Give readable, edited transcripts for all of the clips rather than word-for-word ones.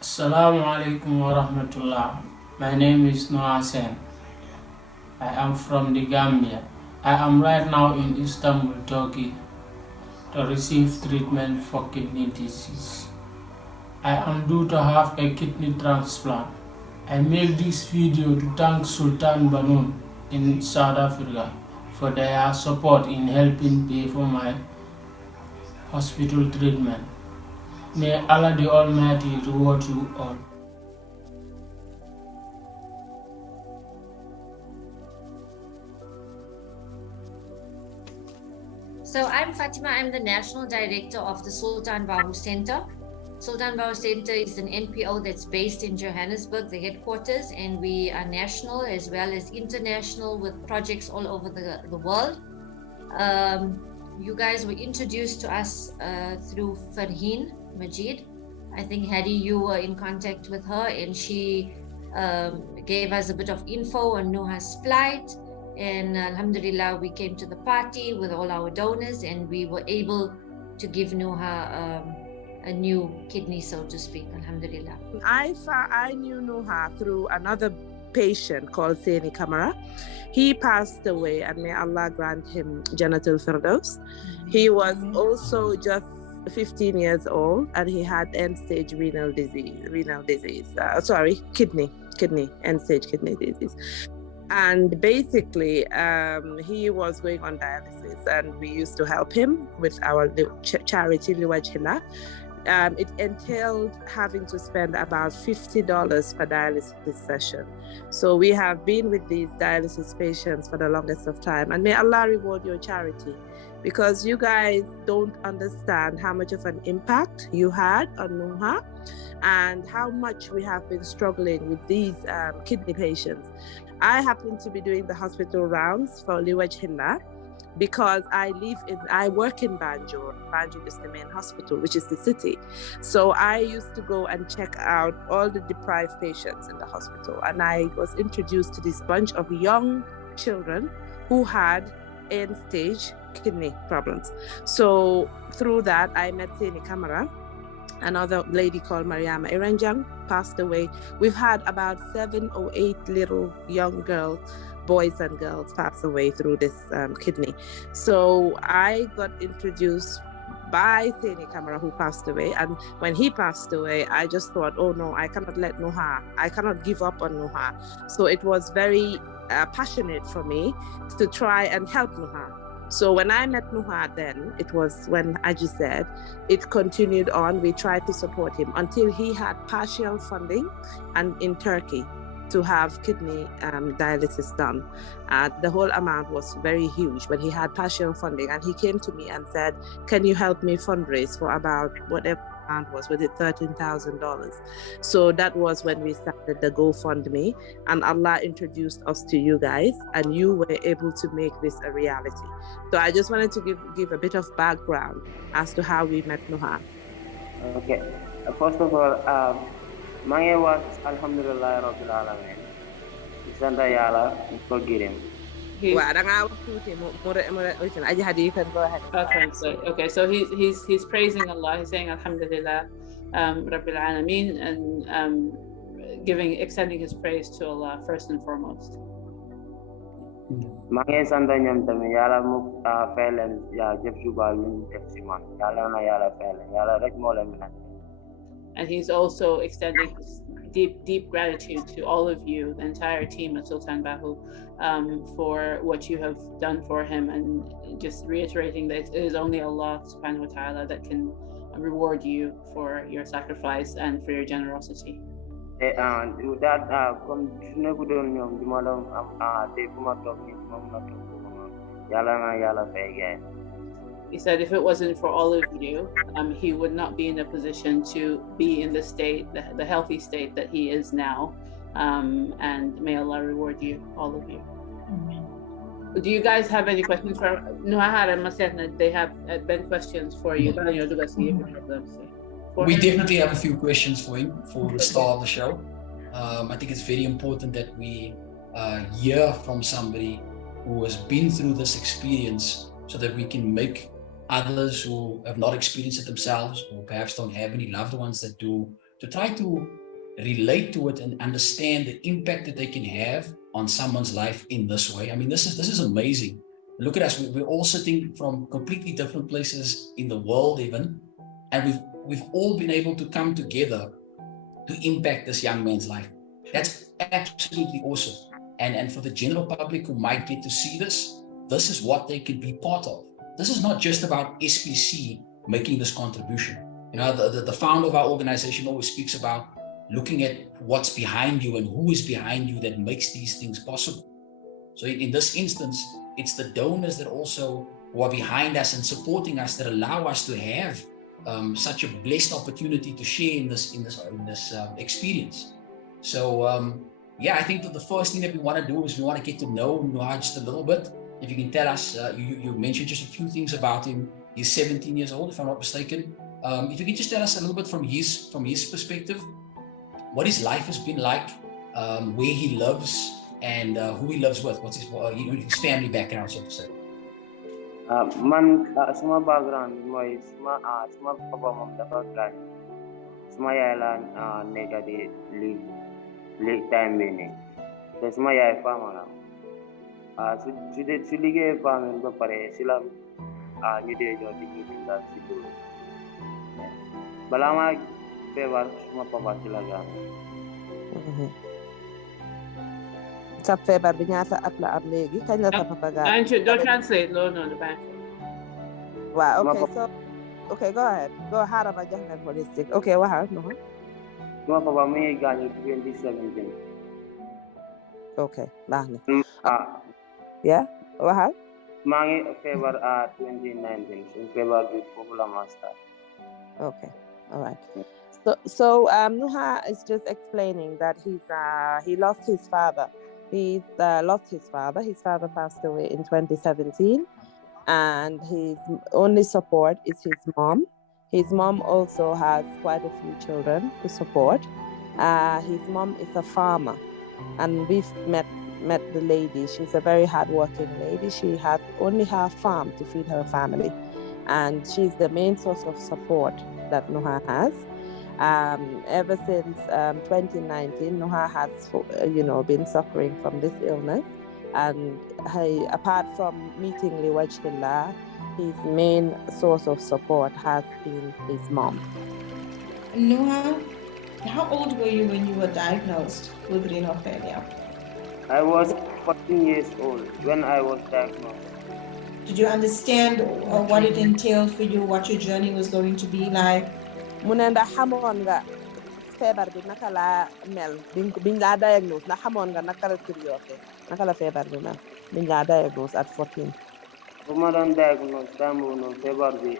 Assalamu alaikum wa rahmatullah. My name is Nuha. I am from the Gambia. I am right now in Istanbul, Turkey to receive treatment for kidney disease. I am due to have a kidney transplant. I made this video to thank Sultan Banoon in South Africa for their support in helping pay for my hospital treatment. May Allah the Almighty reward you all. So I'm Fatima. I'm the National Director of the Sultan Bahu Center. Sultan Bahu Center is an NPO that's based in Johannesburg, the headquarters, and we are national as well as international with projects all over the world. You guys were introduced to us through Farheen Majid. I think, Hadi, you were in contact with her and she gave us a bit of info on Nuha's flight. And Alhamdulillah, we came to the party with all our donors and we were able to give Nuha a new kidney, so to speak. Alhamdulillah. I knew Nuha through another patient called Saini Kamara. He passed away, and may Allah grant him Janatul Firdaus. He was also just 15 years old, and he had end-stage kidney end-stage kidney disease. And basically, he was going on dialysis, and we used to help him with our charity Liwajhila. It entailed having to spend about $50 per dialysis session. So we have been with these dialysis patients for the longest of time. And may Allah reward your charity, because you guys don't understand how much of an impact you had on Nuha and how much we have been struggling with these kidney patients. I happen to be doing the hospital rounds for Liwajhila, because I work in Banjul. Banjul is the main hospital, which is the city. So I used to go and check out all the deprived patients in the hospital. And I was introduced to this bunch of young children who had end-stage kidney problems. So through that, I met Saini Kamara. Another lady called Mariama Iranjang passed away. We've had about 7 or 8 little young girls, boys and girls, pass away through this kidney. So I got introduced by Saini Kamara, who passed away. And when he passed away, I just thought, oh no, I cannot give up on Nuha. So it was very passionate for me to try and help Nuha. So when I met Nuha then, it was when Aji said, it continued on. We tried to support him until he had partial funding and in Turkey to have kidney dialysis done. The whole amount was very huge, but he had partial funding, and he came to me and said, can you help me fundraise for about whatever amount was it $13,000. So that was when we started the GoFundMe, and Allah introduced us to you guys, and you were able to make this a reality. So I just wanted to give a bit of background as to how we met Nuha. Okay, first of all, my was Alhamdulillah Rabbil Alamin. Santa Yala, forgive him. Okay, so he's praising Allah. He's saying Alhamdulillah Rabbil Alameen, and extending his praise to Allah first and foremost. Mange santa ñam tamit yàlla mu faylen ya jëf ju baax ñu def ci man yàlla na yàlla faylen yàlla rek moo leen mën. And he's also extending his deep gratitude to all of you, the entire team of Sultan Bahu, for what you have done for him, and just reiterating that it is only Allah subhanahu wa ta'ala that can reward you for your sacrifice and for your generosity. He said if it wasn't for all of you, he would not be in a position to be in the state, the healthy state that he is now. And may Allah reward you, all of you. Mm-hmm. Do you guys have any questions for Nuha? They have been questions for you. We definitely have a few questions for him for the start of the show. I think it's very important that we hear from somebody who has been through this experience, so that we can make others who have not experienced it themselves, or perhaps don't have any loved ones that do, to try to relate to it and understand the impact that they can have on someone's life in this way. I mean, this is amazing. Look at us, we're all sitting from completely different places in the world even, and we've all been able to come together to impact this young man's life. That's absolutely awesome. And for the general public who might get to see this, this is what they could be part of. This is not just about SPC making this contribution. You know, the founder of our organization always speaks about looking at what's behind you and who is behind you that makes these things possible. So in this instance, it's the donors that also who are behind us and supporting us that allow us to have such a blessed opportunity to share in this experience. So yeah, I think that the first thing that we want to do is we want to get to know Nuha just a little bit. If you can tell us, you mentioned just a few things about him. He's 17 years old, if I'm not mistaken. If you can just tell us a little bit from his perspective, what his life has been like, where he lives, and who he lives with. What's his family background, so to say. Suma background mooy suma papa moom dafa gaañ suma yaay laa nekk di li time bi nii te suma yaay faama la su liggéeyee faama ba pare si la ñu dee jox di ñu dindal si loolu balaa maa feebar suma papa si la gaañ. sa feebar bi ñaata at la am léegi kañ la sa papa gaañ? Don't translate. No, the back. Wow, okay, go ahead. Go ahead about Jahna holistic. Okay, waxal Nuha. Suma papa mu ngi gaañu 2017. Okay, baax na. Yeah, waxal. maa ngi feebar 2019 suñu feebar bi foofu la ma start. Okay, all right. So Nuha is just explaining that he lost his father. He's lost his father. His father passed away in 2017, and his only support is his mom. His mom also has quite a few children to support. His mom is a farmer, and we've met the lady. She's a very hardworking lady. She has only her farm to feed her family, and she's the main source of support that Nuha has. Ever since 2019, Nuha has, been suffering from this illness, and apart from meeting Liwajhillah, his main source of support has been his mom. Nuha, how old were you when you were diagnosed with renal failure? I was 14 years old when I was diagnosed. Did you understand what it entailed for you, what your journey was going to be like? Munenda xamoon nga feebar bi naka la mel biñ la diagnose na xamoon nga naka la serious naka la feebar bi mel biñ la diagnose at 14. bu ma doon diagnose time boobu noonu feebar bi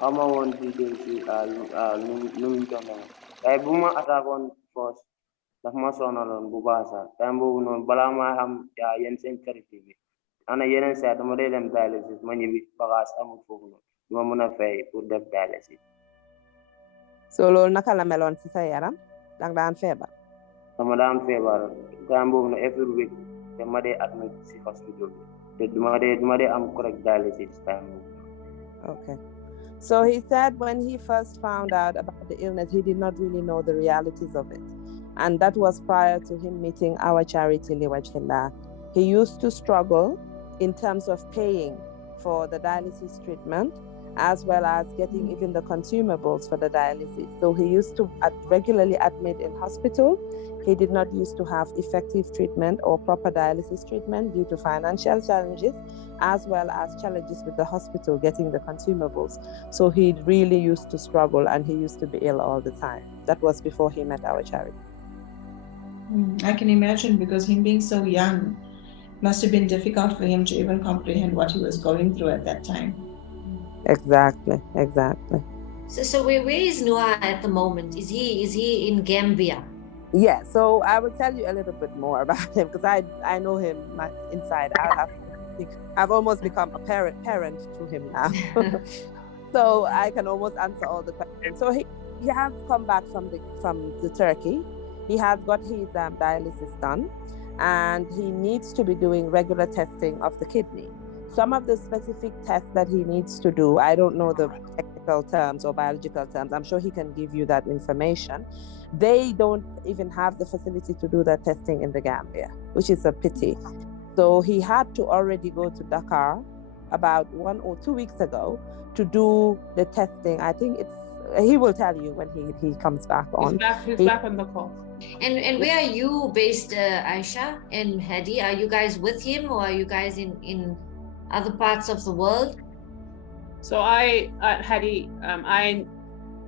xama woon detail si nu mu demee waaye bu ma attaquoon first daf ma sonaloon bu baax sax time boobu noonu balaa maa xam yenn seen karité bi ana yeneen saa dama dee dem dialysis ma ñibbi bagage amul foofu noonu ma mën a fay pour def dialysis. So loolu naka la meloon ci sa yaram dang daan feebar? dama daan feebar time boobu noonu every week te ma dee admit si hospital te duma dee am correct dialysis time boobu. Okay. So he said when he first found out about the illness, he did not really know the realities of it. And that was prior to him meeting our charity, Liwajhillah. He used to struggle in terms of paying for the dialysis treatment, as well as getting even the consumables for the dialysis. So he used to regularly admit in hospital. He did not used to have effective treatment or proper dialysis treatment due to financial challenges, as well as challenges with the hospital getting the consumables. So he really used to struggle, and he used to be ill all the time. That was before he met our charity. I can imagine, because him being so young, must have been difficult for him to even comprehend what he was going through at that time. Exactly. So where is Nuha at the moment? Is he in Gambia? Yeah, so I will tell you a little bit more about him, because I know him inside out. I've almost become a parent to him now. So I can almost answer all the questions. So he has come back from the Turkey. He has got his dialysis done, and he needs to be doing regular testing of the kidney. Some of the specific tests that he needs to do, I don't know the technical medical terms or biological terms. I'm sure he can give you that information. They don't even have the facility to do that testing in the Gambia, which is a pity. So he had to already go to Dakar about 1 or 2 weeks ago to do the testing. I think he will tell you when he comes back on. He's back on the call. And where are you based, Aisha and Hadi? Are you guys with him, or are you guys in other parts of the world? So Hadi,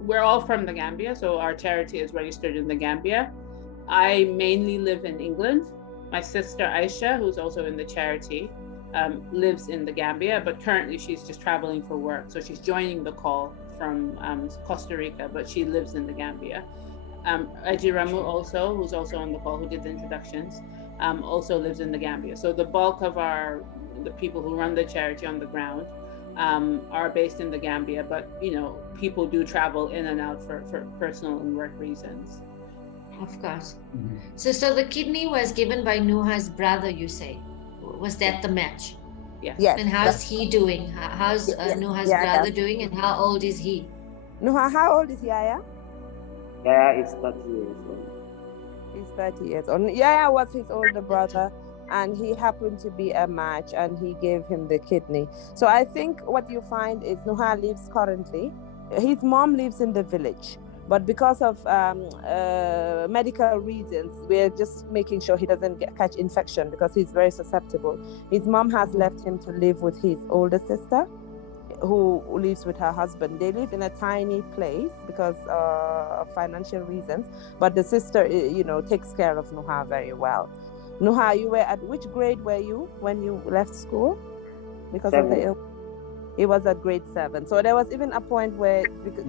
we're all from the Gambia, so our charity is registered in the Gambia. I mainly live in England. My sister Aisha, who's also in the charity, lives in the Gambia, but currently she's just traveling for work. So she's joining the call from Costa Rica, but she lives in the Gambia. Ajiramu also, who's also on the call, who did the introductions, also lives in the Gambia. So the bulk of the people who run the charity on the ground are based in the Gambia, but people do travel in and out for personal and work reasons. Of course. So the kidney was given by Nuha's brother, you say? Was that the match? Yes. Yes. And how's he doing? How's Nuha's brother doing, and how old is he? Nuha, how old is Yaya? Yaya is 30 years old. He's 30 years old. Yaya was his older brother, and he happened to be a match, and he gave him the kidney. So I think what you find is Nuha lives currently. His mom lives in the village, but because of medical reasons, we're just making sure he doesn't catch infection because he's very susceptible. His mom has left him to live with his older sister, who lives with her husband. They live in a tiny place because of financial reasons, but the sister, takes care of Nuha very well. Nuha, you were at which grade were you when you left school? Because 7. Of the illness? He was at grade 7. So there was even a point where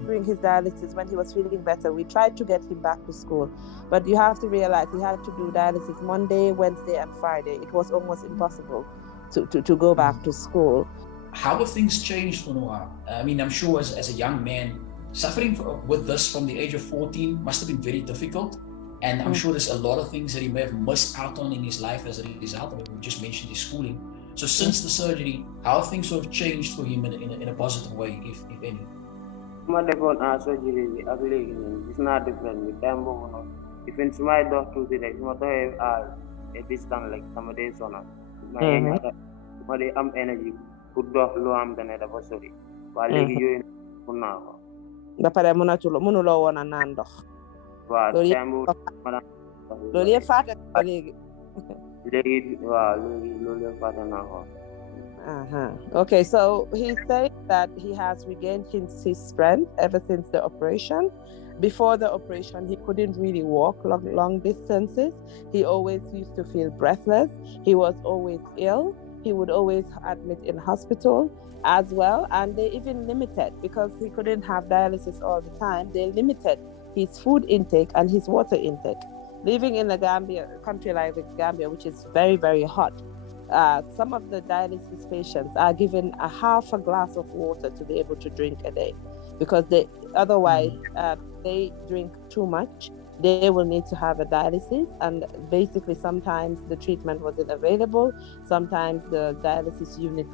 during his dialysis, when he was feeling better, we tried to get him back to school. But you have to realize he had to do dialysis Monday, Wednesday, and Friday. It was almost impossible to go back to school. How have things changed for Nuha? I mean, I'm sure as a young man, suffering with this from the age of 14 must have been very difficult. And I'm sure there's a lot of things that he may have missed out on in his life as a result. I mean, we just mentioned his schooling. So since the surgery, how have things sort of changed for him in a positive way, if any? My surgery, it's not different. Even my doctor today, a distance like some days on I'm energy. Put off low am than ever sorry. While you now. The Paramunatul Munulo on an andoch. Okay, so he said that he has regained his strength ever since the operation. Before the operation, he couldn't really walk long distances. He always used to feel breathless. He was always ill. He would always admit in hospital as well. And they even limited, because he couldn't have dialysis all the time, they limited his food intake and his water intake. Living in a country like the Gambia, which is very, very hot, some of the dialysis patients are given a half a glass of water to be able to drink a day, because otherwise they drink too much. They will need to have a dialysis, and basically sometimes the treatment wasn't available. Sometimes the dialysis unit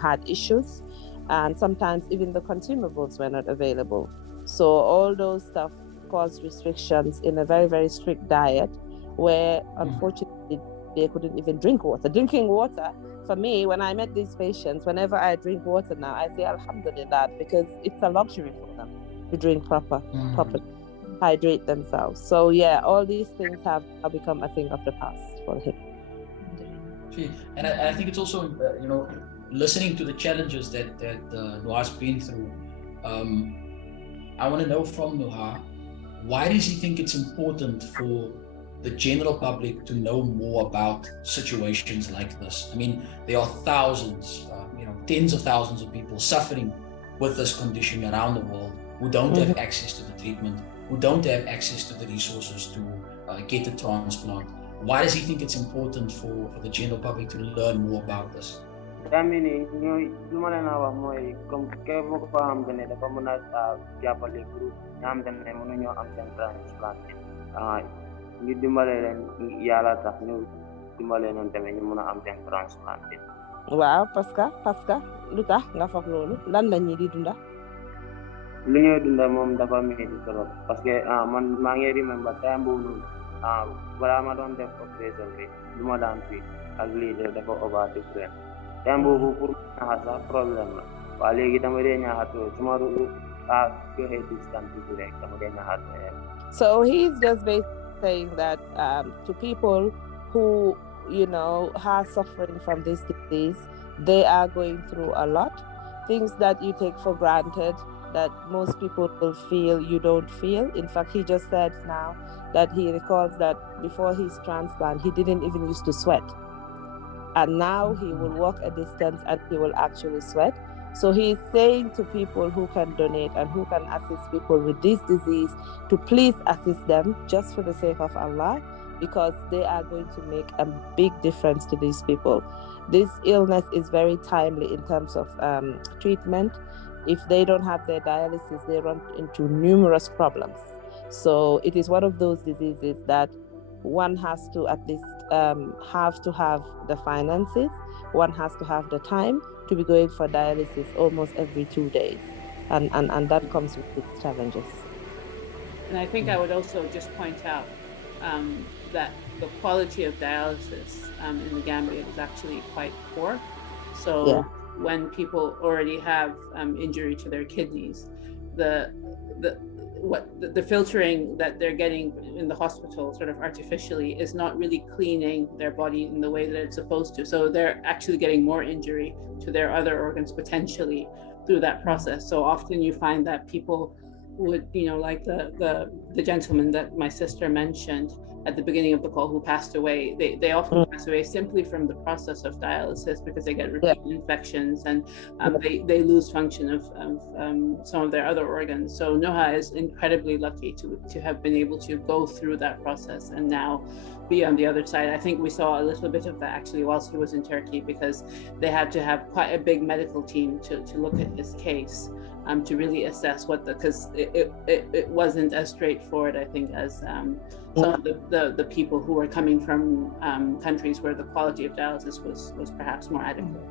had issues, and sometimes even the consumables were not available. So all those stuff caused restrictions in a very, very strict diet, where unfortunately they couldn't even drink water. Drinking water, for me, when I met these patients, whenever I drink water now, I say Alhamdulillah, because it's a luxury for them to drink properly, hydrate themselves. So yeah, all these things have become a thing of the past for him. And I think it's also, listening to the challenges that Nuha's been through, I want to know from Nuha, why does he think it's important for the general public to know more about situations like this? I mean, there are thousands, tens of thousands of people suffering with this condition around the world who don't have access to the treatment, who don't have access to the resources to get a transplant. Why does he think it's important for the general public to learn more about this? I mean, Wow, Pascal, lu tax nga foog loolu lan la ñi di dunda? lu ñuy dunda moom dafa métti trop parce que man maa ngi remember time boobu noonu balaa ma doon def opération bi lu ma daan fii ak lii dafa over different time boobu pour ñaxat sax problème la waaye léegi dama dee ñaxatoo su ma joxe distance bi rek dama dee ñaxatoo. So he's just basically saying that to people who, you know, are suffering from this disease, they are going through a lot. Things that you take for granted, that most people will feel, you don't feel. In fact, he just said now that he recalls that before his transplant, he didn't even used to sweat. And now he will walk a distance and he will actually sweat. So he's saying to people who can donate and who can assist people with this disease to please assist them just for the sake of Allah, because they are going to make a big difference to these people. This illness is very timely in terms of treatment. If they don't have their dialysis, they run into numerous problems. So it is one of those diseases that one has to at least have to have the finances, one has to have the time to be going for dialysis almost every 2 days. And that comes with its challenges. And I think I would also just point out that the quality of dialysis in the Gambia is actually quite poor. So when people already have injury to their kidneys, the filtering that they're getting in the hospital sort of artificially is not really cleaning their body in the way that it's supposed to. So they're actually getting more injury to their other organs potentially through that process. So often you find that people would, you know, like the gentleman that my sister mentioned at the beginning of the call who passed away, they often pass away simply from the process of dialysis because they get repeat infections and they lose function of some of their other organs. So Nuha is incredibly lucky to have been able to go through that process and now be on the other side. I think we saw a little bit of that actually whilst he was in Turkey, because they had to have quite a big medical team to look at his case. To really assess because it wasn't as straightforward, I think, as some of the people who were coming from countries where the quality of dialysis was perhaps more adequate.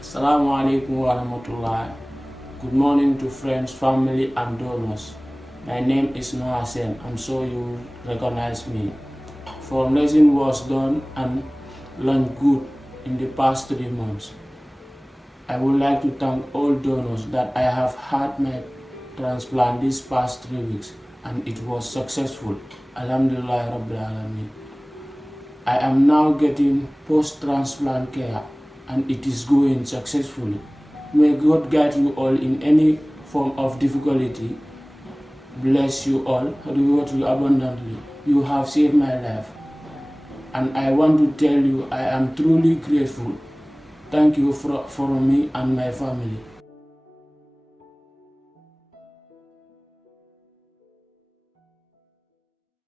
Assalamu alaikum wa rahmatullah. Good morning to friends, family, and donors. My name is Nuha. I'm sure you recognize me. Fundraising was done and learned good in the past 3 months. I would like to thank all donors that I have had my transplant these past 3 weeks and it was successful. Alhamdulillah Rabbil Alameen. I am now getting post-transplant care and it is going successfully. May God guide you all in any form of difficulty. Bless you all, reward you abundantly. You have saved my life. And I want to tell you I am truly grateful. Thank you for me and my family.